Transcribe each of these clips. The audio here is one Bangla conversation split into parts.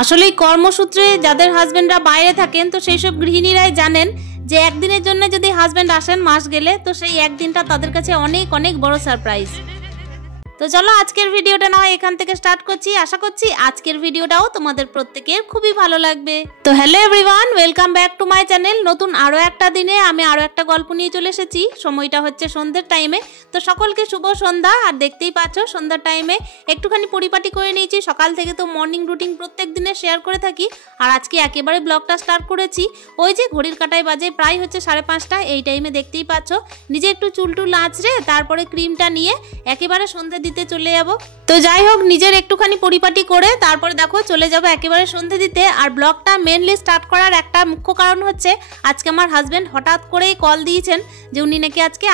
আসলে কর্মসূত্রে যাদের হাজবেন্ডরা বাইরে থাকেন তো সেই সব গৃহিণীরাই জানেন যে একদিনের জন্য যদি হাজবেন্ড আসেন মাস গেলে তো সেই একদিনটা তাদের কাছে অনেক অনেক বড় সারপ্রাইজ। তো চলো আজকের ভিডিওটা না হয় এখান থেকে স্টার্ট করছি। আশা করছি আজকের ভিডিওটাও তোমাদের প্রত্যেকের খুবই ভালো লাগবে। তো hello everyone, welcome back to my channel. নতুন আরও একটা দিনে আমি আরও একটা গল্প নিয়ে চলে এসেছি। সময়টা হচ্ছে সন্ধ্যের টাইমে। তো সকলকে শুভ সন্ধ্যা। আর দেখতেই পাচ্ছ সন্ধ্যার টাইমে একটুখানি পরিপাটি করে নিয়েছি। সকাল থেকে তো মর্নিং রুটিন প্রত্যেক দিনে শেয়ার করে থাকি, আর আজকে একেবারে ব্লগটা স্টার্ট করেছি। ওই যে ঘড়ির কাঁটায় বাজে প্রায় হচ্ছে 5:30। এই টাইমে দেখতেই পাচ্ছ নিজে একটু চুলটুল আঁচড়ে তারপরে ক্রিমটা নিয়ে একেবারে সন্ধ্যে দিতে চলে যাব। তো যাই হোক, নিজের একটুখানি পরিপাটি করে তারপরে দেখো চলে যাব একেবারে সন্ধ্যে দিতে। আর ব্লগটা মেনলি স্টার্ট করার একটা মুখ্য কারণ হচ্ছে আজকে আমার হাজবেন্ড হঠাৎ করেই কল দিয়েছেন যে উনি নাকি আজকে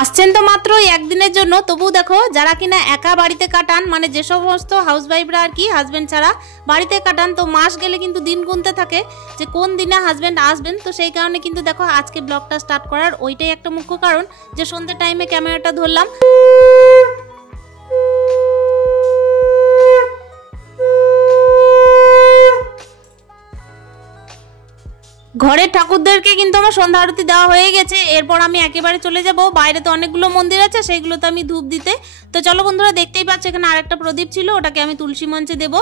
আসছেন তো মাত্র একদিনের জন্য। তবু দেখো যারা কিনা একা বাড়িতে কাটান, মানে যে সমস্ত হাউসওয়াইফরা আর কি হাজবেন্ড ছাড়া বাড়িতে কাটান, তো মাস গেলে কিন্তু দিন গুনতে থাকে যে কোন দিনে হাজবেন্ড আসবেন। তো সেই কারণে কিন্তু দেখো আজকে ব্লগটা স্টার্ট করার ওইটাই একটা মুখ্য কারণ যে সন্ধ্যের টাইমে ক্যামেরাটা ধরলাম। ঘরের ঠাকুরদেরকে কিন্তু আমার সন্ধ্যা আরতি দেওয়া হয়ে গেছে। এরপর আমি একেবারে চলে যাব বাইরে, তো অনেকগুলো মন্দির আছে সেইগুলোতে আমি ধূপ দিতে। তো চলো বন্ধুরা, দেখতেই পাচ্ছ এখানে আরেকটা প্রদীপ ছিল, ওটাকে আমি তুলসী মঞ্চে দেব।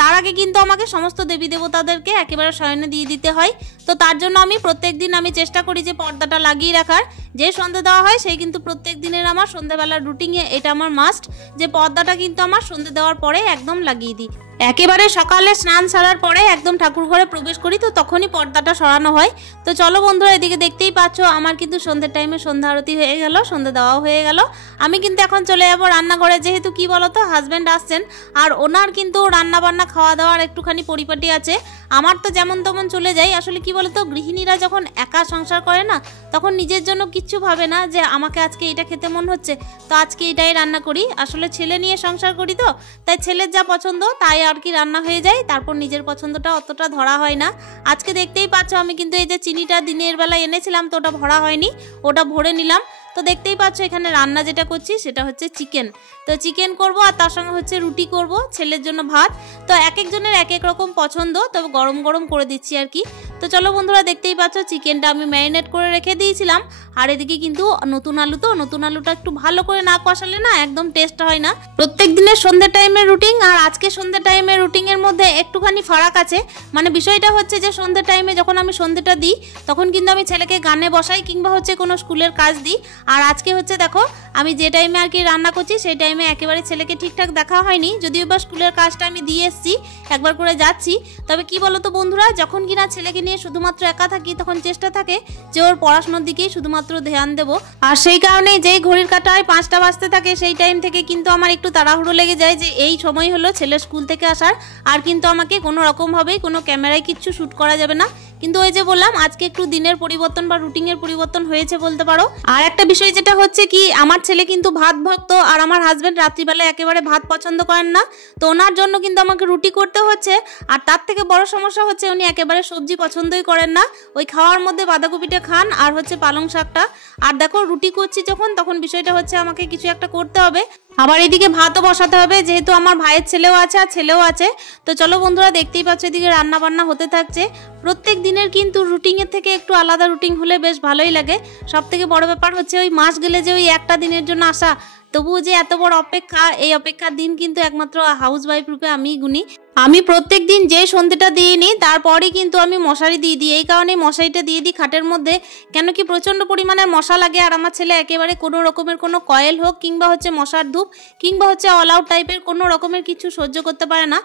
তার আগে কিন্তু আমাকে সমস্ত দেবী দেবতাদেরকে একেবারে শয়নে দিয়ে দিতে হয়। তো তার জন্য আমি প্রত্যেক দিন আমি চেষ্টা করি যে পর্দাটা লাগিয়ে রাখার। যে সন্ধ্যা দেওয়া হয় সেই কিন্তু প্রত্যেক দিনের আমার সন্ধ্যাবেলার রুটিনে এটা আমার মাস্ট, যে পর্দাটা কিন্তু আমার সন্ধ্যে দেওয়ার পরে একদম লাগিয়ে দিই। একেবারে সকালে স্নান সারার পরে একদম ঠাকুর ঘরে প্রবেশ করি, তো তখনই পর্দাটা সরানো হয়। তো চলো বন্ধুরা, এদিকে দেখতেই পাচ্ছ আমার কিন্তু সন্ধ্যের টাইমে সন্ধ্যা আরতি হয়ে গেল, সন্ধ্যা দেওয়াও হয়ে গেল। আমি কিন্তু এখন চলে যাবো রান্নাঘরে, যেহেতু কি বলতো হাজব্যান্ড আসছেন আর ওনার কিন্তু রান্না বান্না খাওয়া দাওয়ার একটুখানি পরিপাটি আছে। আমার তো যেমন তেমন চলে যাই। আসলে কি বলতো, গৃহিণীরা যখন একা সংসার করে না তখন নিজের জন্য কিচ্ছু ভাবে না যে আমাকে আজকে এটা খেতে মন হচ্ছে তো আজকে এটাই রান্না করি। আসলে ছেলে নিয়ে সংসার করি তো তাই ছেলের যা পছন্দ তাই আর কি রান্না হয়ে যায়, তারপর নিজের পছন্দটা অতটা ধরা হয় না। আজকে দেখতেই পাচ্ছ আমি কিন্তু এই যে চিনিটা দিনের বেলা এনেছিলাম তো ওটা ভরা হয়নি, ওটা ভরে নিলাম। তো দেখতেই পাচ্ছ এখানে রান্না যেটা করছি সেটা হচ্ছে চিকেন। তো চিকেন করব আর তার সঙ্গে হচ্ছে রুটি করব, ছেলের জন্য ভাত। তো এক একজনের এক এক রকম পছন্দ, তবে গরম গরম করে দিচ্ছি আর কি। তো চলো বন্ধুরা, দেখতেই পাচ্ছ চিকেনটা আমি ম্যারিনেট করে রেখে দিয়েছিলাম। আর এদিকে কিন্তু নতুন আলু, তো নতুন আলুটা একটু ভালো করে না কষালে না একদম টেস্ট হয় না। প্রত্যেক দিনের সন্ধ্যে টাইমের রুটিন আর আজকে সন্ধ্যে টাইমের রুটিনের মধ্যে একটুখানি ফারাক আছে। মানে বিষয়টা হচ্ছে যে সন্ধ্যে টাইমে যখন আমি সন্ধ্যেটা দিই তখন কিন্তু আমি ছেলেকে গানে বসাই কিংবা হচ্ছে কোনো স্কুলের কাজ দিই। আর আজকে হচ্ছে দেখো আমি যে টাইমে আর কি রান্না করছি সেই টাইমে একেবারে ছেলেকে ঠিকঠাক দেখা হয়নি, যদিও বা স্কুলের কাজটা আমি দিয়ে এসেছি, একবার করে যাচ্ছি। তবে কি বলতো বন্ধুরা, যখন কিনা ছেলেকে নিয়ে শুধুমাত্র একা থাকি তখন চেষ্টা থাকে যে ওর পড়াশোনার দিকেই শুধুমাত্র ধ্যান দেবো। আর সেই কারণে যেই ঘড়ির কাঁটায় 5টা বাজতে থাকে সেই টাইম থেকে কিন্তু আমার একটু তাড়াহুড়ো লেগে যায় যে এই সময় হলো ছেলে স্কুল থেকে আসার। আর কিন্তু আমাকে কোনো রকমভাবেই কোনো ক্যামেরায় কিচ্ছু শ্যুট করা যাবে না। কিন্তু ওই যে বললাম আজকে একটু দিনের পরিবর্তন বা রুটিনের পরিবর্তন হয়েছে বলতে পারো। আর একটা বিষয় যেটা হচ্ছে কি, আমার ছেলে কিন্তু ভাত ভক্ত আর আমার হাজবেন্ড রাত্রিবেলা একেবারে ভাত পছন্দ করেন না। তো ওনার জন্য কিন্তু আমাকে রুটি করতে হচ্ছে। আর তার থেকে বড় সমস্যা হচ্ছে উনি একেবারে সবজি পছন্দই করেন না, ওই খাওয়ার মধ্যে বাঁধাকপিটা খান আর হচ্ছে পালং শাকটা। আর দেখো রুটি করছি যখন তখন বিষয়টা হচ্ছে আমাকে কিছু একটা করতে হবে, আবার এদিকে ভাতও বসাতে হবে, যেহেতু আমার ভাইয়ের ছেলেও আছে আর ছেলেও আছে। তো চলো বন্ধুরা, দেখতেই পাচ্ছ এদিকে রান্না বান্না হতে থাকছে। প্রত্যেক দিনের কিন্তু রুটিনের থেকে একটু আলাদা রুটিন হলে বেশ ভালোই লাগে। সব থেকে বড় ব্যাপার হচ্ছে ওই মাস গেলে যে ওই একটা দিনের জন্য আসা, তবুও যে এত বড় অপেক্ষা, এই অপেক্ষার দিন কিন্তু একমাত্র হাউস ওয়াইফ রূপে আমিই গুনি। আমি প্রত্যেক দিন যে সন্ধ্যেটা দিয়ে নিই তারপরেই কিন্তু আমি মশারি দিয়ে দিই। এই কারণে মশারিটা দিয়ে দিই খাটের মধ্যে, কেন কি প্রচণ্ড পরিমাণের মশা লাগে। আর আমার ছেলে একেবারে কোনো রকমের কোনো কয়েল হোক কিংবা হচ্ছে মশার ধূপ কিংবা হচ্ছে অল আউট টাইপের কোনো রকমের কিছু সহ্য করতে পারে না।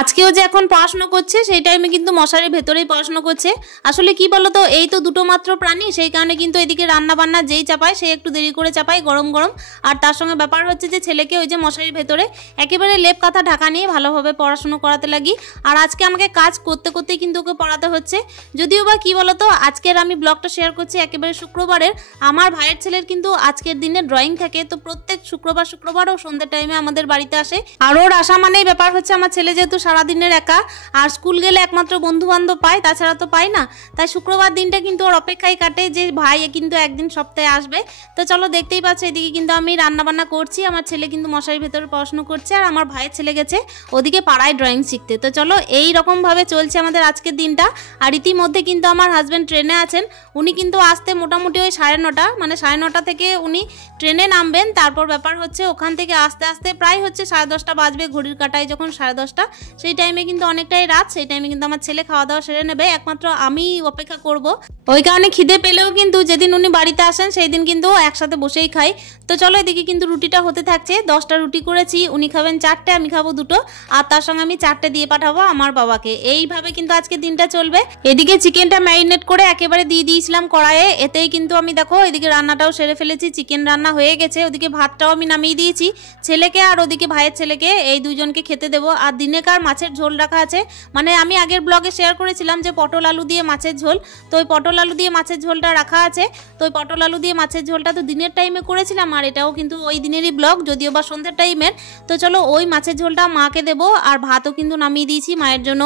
আজকেও যে এখন পড়াশোনা করছে সেই টাইমে কিন্তু মশারির ভেতরেই পড়াশোনা করছে। আসলে কি বলতো, এই তো দুটো মাত্র প্রাণী, সেই কারণে কিন্তু এদিকে রান্না বান্না যেই চাপায় সেই একটু দেরি করে চাপায় গরম গরম। আর তার সঙ্গে ব্যাপার হচ্ছে যে ছেলেকে ওই যে মশারির ভেতরে একেবারে লেপ কাঁথা ঢাকা নিয়ে ভালোভাবে পড়াশোনা করা পড়াতে লাগি। আর আজকে আমাকে কাজ করতে করতেই কিন্তু ওকে পড়াতে হচ্ছে। যদিও বা কী বলতো, আজকের আমি ব্লগটা শেয়ার করছি একেবারে শুক্রবারের। আমার ভাইয়ের ছেলের কিন্তু আজকের দিনে ড্রয়িং থাকে, তো প্রত্যেক শুক্রবার ও সন্ধ্যের টাইমে আমাদের বাড়িতে আসে। আর ওর আসা মানেই ব্যাপার হচ্ছে আমার ছেলে যেহেতু সারাদিনের একা, আর স্কুল গেলে একমাত্র বন্ধু বান্ধব পায়, তাছাড়া তো পায় না। তাই শুক্রবার দিনটা কিন্তু ওর অপেক্ষায় কাটে যে ভাই কিন্তু একদিন সপ্তাহে আসবে। তো চলো দেখতেই পাচ্ছ এদিকে কিন্তু আমি রান্নাবান্না করছি, আমার ছেলে কিন্তু মশারির ভেতরে পড়াশুনো করছে, আর আমার ভাইয়ের ছেলে গেছে ওদিকে পাড়ায় ড্রয়িং শিখতে। তো চলো এই রকমভাবে চলছে আমাদের আজকের দিনটা। আর ইতিমধ্যে কিন্তু আমার হাজব্যান্ড ট্রেনে আছেন, উনি কিন্তু আসতে মোটামুটি ওই 9:30, মানে 9:30 থেকে উনি ট্রেনে নামবেন। তারপর ব্যাপার হচ্ছে ওখান থেকে আস্তে আস্তে প্রায় হচ্ছে 10:30 বাজবে, ঘড়ির কাটায় যখন 10:30, সেই টাইমে কিন্তু অনেকটাই রাত। সেই টাইমে কিন্তু আমার ছেলে খাওয়া দাওয়া সেরে নেবে, একমাত্র আমি অপেক্ষা করব। ওই কারণে খিদে পেলেও কিন্তু যেদিন উনি বাড়িতে আসেন সেই দিন কিন্তু একসাথে বসেই খাই। তো চলো এদিকে কিন্তু রুটিটা হতে থাকছে। 10টা রুটি করেছি, উনি খাবেন 4টে, আমি খাবো 2টো, আর তার সঙ্গে আমি 4টে দিয়ে পাঠাবো আমার বাবাকে। এইভাবে কিন্তু আজকে দিনটা চলবে। এদিকে চিকেনটা ম্যারিনেট করে একেবারে দিয়ে দিয়েছিলাম কড়াইয়ে, এতেই কিন্তু আমি দেখো এদিকে রান্নাটাও সেরে ফেলেছি, চিকেন রান্না হয়ে গেছে। ওদিকে ভাতটাও আমি নামিয়ে দিয়েছি ছেলেকে, আর ওদিকে ভাইয়ের ছেলেকে, এই দুজনকে খেতে দেবো। আর দিনেকার মাছের ঝোল রাখা আছে, মানে আমি আগের ব্লগে শেয়ার করেছিলাম যে পটল আলু দিয়ে মাছের ঝোল, তো ওই পটল আলু দিয়ে মাছের ঝোলটা রাখা আছে। তো ওই পটল আলু দিয়ে মাছের ঝোলটা তো দিনের টাইমে করেছিলাম, আর এটাও কিন্তু ওই দিনেরই ব্লগ, যদিও বা সন্ধ্যের টাইমের। তো চলো ওই মাছের ঝোলটা মাকে দেবো, আর ভাতও কিন্তু নামিয়ে দিয়েছি মায়ের জন্য।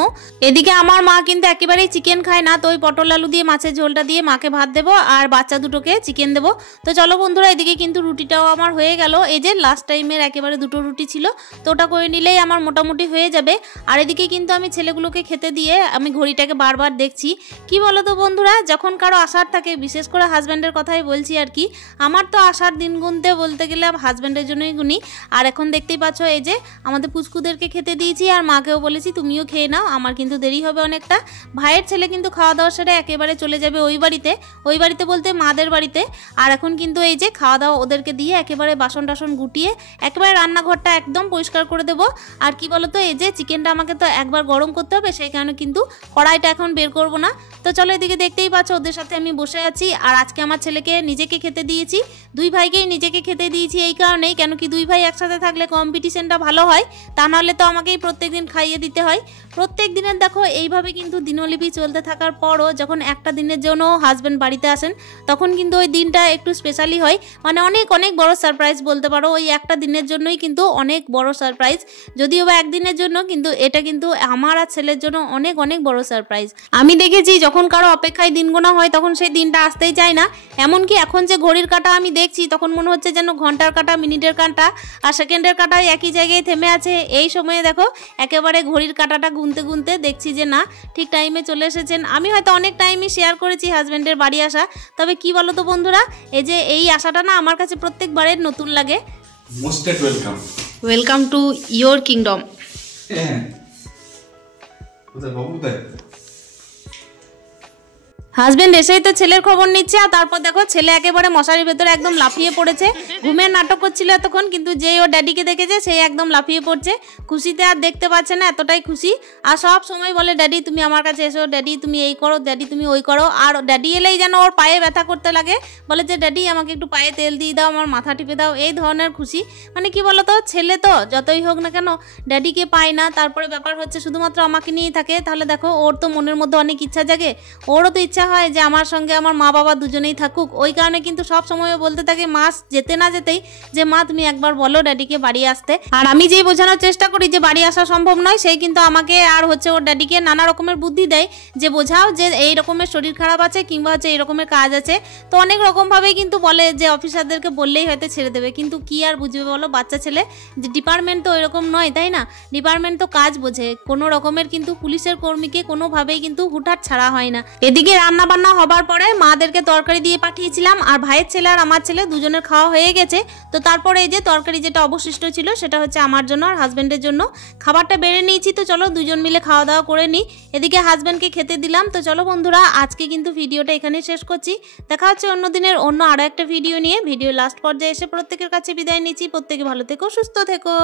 এদিকে আমার মা কিন্তু একেবারেই চিকেন খায় না, তো ওই পটল আলু দিয়ে মাছের ঝোলটা দিয়ে মাকে ভাত দেবো, আর বাচ্চা দুটোকে চিকেন দেবো। তো চলো বন্ধুরা এদিকে কিন্তু রুটিটাও আমার হয়ে গেল। এই যে লাস্ট টাইমের একেবারে 2টো রুটি ছিল, তো ওটা করে নিলেই আমার মোটামুটি হয়ে যাবে। আর এদিকে কিন্তু আমি ছেলেগুলোকে খেতে দিয়ে আমি ঘড়িটাকে বারবার দেখছি। কি বলো তো বন্ধুরা, যখন কারো আসার থাকে, বিশেষ করে হাজব্যান্ডের কথাই বলছি আর কি, আমার তো আসার দিন গুনতে বলতে গেলে হাজব্যান্ডের জন্যই গুনি। আর এখন দেখতেই পাচ্ছ এই যে আমাদের পুচকুদেরকে খেতে দিয়েছি, আর মাকেও বলেছি তুমিও খেয়ে নাও, আমার কিন্তু দেরি হবে অনেকটা। ভাইয়ের ছেলে কিন্তু খাওয়া দাওয়া সেরে একেবারে চলে যাবে ওই বাড়িতে বলতে মাদের বাড়িতে। আর এখন কিন্তু এই যে খাওয়া দাওয়া ওদেরকে দিয়ে একেবারে বাসন টাসন গুটিয়ে একেবারে রান্নাঘরটা একদম পরিষ্কার করে দেবো। আর কি বলতো, এই যে চিকেনটা আমাকে তো একবার গরম করতে হবে, সেই কারণে কিন্তু কড়াইটা এখন বের করব না। তো চলো এদিকে দেখতেই পাচ্ছ ওদের সাথে আমি বসে আছি। আর আজকে আমার ছেলেকে নিজেকে খেতে দিয়েছি, দুই ভাইকেই নিজেকে খেতে দিয়েছি এই কারণেই, কেন কি দুই ভাই একসাথে থাকলে কম্পিটিশনটা ভালো হয়, তা নাহলে তো আমাকেই প্রত্যেক দিন খাইয়ে দিতে হয়। প্রত্যেক দিনের দেখো এইভাবে কিন্তু দিনলিপি চলতে থাকার পরও যখন একটা দিনের জন্য হাজব্যান্ড বাড়িতে আসেন, তখন কিন্তু ওই দিনটা একটু স্পেশালি হয়, মানে অনেক অনেক বড় সারপ্রাইজ বলতে পারো। ওই একটা দিনের জন্যই কিন্তু অনেক বড় সারপ্রাইজ, যদিও বা একদিনের জন্য, কিন্তু এটা কিন্তু আমার আর ছেলের জন্য অনেক অনেক বড় সারপ্রাইজ। আমি দেখেছি যখন কারো অপেক্ষায় দিন গোনা হয় তখন সেই দিনটা আসতেই চায় না। এমনকি এখন যে ঘড়ির কাঁটা আমি দেখছি তখন মনে হচ্ছে যেন ঘন্টার কাঁটা, মিনিটের কাঁটা আর সেকেন্ডের কাঁটা একই জায়গায় থেমে আছে। এই সময়ে দেখো একেবারে ঘড়ির কাঁটাটা গুনতে গুনতে দেখছি যে না, ঠিক টাইমে চলে এসেছেন। আমি হয়তো অনেক টাইমই শেয়ার করেছি হাজব্যান্ডের বাড়ি আসা, তবে কি বলো তো বন্ধুরা, এই যে এই আশাটা না আমার কাছে প্রত্যেকবারের নতুন লাগে। Most welcome to your kingdom. Husband এসেই তো ছেলের খবর নিচ্ছে, আর তারপর দেখো ছেলে একেবারে মশারির ভেতরে একদম লাফিয়ে পড়েছে। ঘুমের নাটক করছিল এতক্ষণ, কিন্তু যেই ও ড্যাডিকে দেখেছে সেই একদম লাফিয়ে পড়ছে খুশিতে, আর দেখতে পাচ্ছে না এতটাই খুশি। আর সব সময় বলে ড্যাডি তুমি আমার কাছে এসো, ড্যাডি তুমি এই করো, ড্যাডি তুমি ওই করো। আর ড্যাডি এলেই যেন ওর পায়ে ব্যথা করতে লাগে, বলে যে ড্যাডি আমাকে একটু পায়ে তেল দিয়ে দাও, আমার মাথা টিপে দাও, এই ধরনের খুশি। মানে কি বলতো, ছেলে তো যতই হোক না কেন ড্যাডিকে পায় না, তারপরে ব্যাপার হচ্ছে শুধুমাত্র আমাকে নিয়েই থাকে। তাহলে দেখো ওর তো মনের মধ্যে অনেক ইচ্ছা জাগে, ওরও তো ইচ্ছা হয় যে আমার সঙ্গে আমার মা বাবা দুজনেই থাকুক। ওই কারণে কিন্তু সব সময় বলতে থাকে মাস যেতে না যেতেই যে মা তুমি একবার বলো ড্যাডিকে বাড়ি আসতে। আর আমি যেই বোঝানোর চেষ্টা করি যে বাড়ি আসা সম্ভব নয়, সেই কিন্তু আমাকে আর হচ্ছে ওর ড্যাডিকে নানা রকমের বুদ্ধি দেয় যে বোঝাও যে এই রকমের শরীর খারাপ আছে, কিংবা হচ্ছে এই রকমের কাজ আছে। তো অনেক রকমভাবেই কিন্তু বলে যে অফিসারদেরকে বললেই হয়তো ছেড়ে দেবে, কিন্তু কি আর বুঝবে বলো বাচ্চা ছেলে, যে ডিপার্টমেন্ট তো এরকম নয়, তাই না? ডিপার্টমেন্ট তো কাজ বোঝে, কোনো রকমের কিন্তু পুলিশের কর্মীকে কোনোভাবেই কিন্তু হুটহাট ছাড়া হয় না। এদিকে রান্না বান্না হবার পরে মাদেরকে তরকারি দিয়ে পাঠিয়েছিলাম, আর ভাইয়ের ছেলে আর আমার ছেলে দুজনের খাওয়া হয়ে গেছে। তো তারপরে এই যে তরকারি যেটা অবশিষ্ট ছিল সেটা হচ্ছে আমার জন্য আর হাজব্যান্ডের জন্য। খাবারটা বেড়ে নিয়েছি, তো চলো দুজন মিলে খাওয়া দাওয়া করে নিই। এদিকে হাজব্যান্ডকে খেতে দিলাম। তো চলো বন্ধুরা আজকে কিন্তু ভিডিওটা এখানেই শেষ করছি। দেখা হচ্ছে অন্য দিনের অন্য আরো একটা ভিডিও নিয়ে। ভিডিও লাস্ট পর্যায়ে এসে প্রত্যেকের কাছে বিদায় নিচ্ছি। প্রত্যেকে ভালো থেকো, সুস্থ থেকো।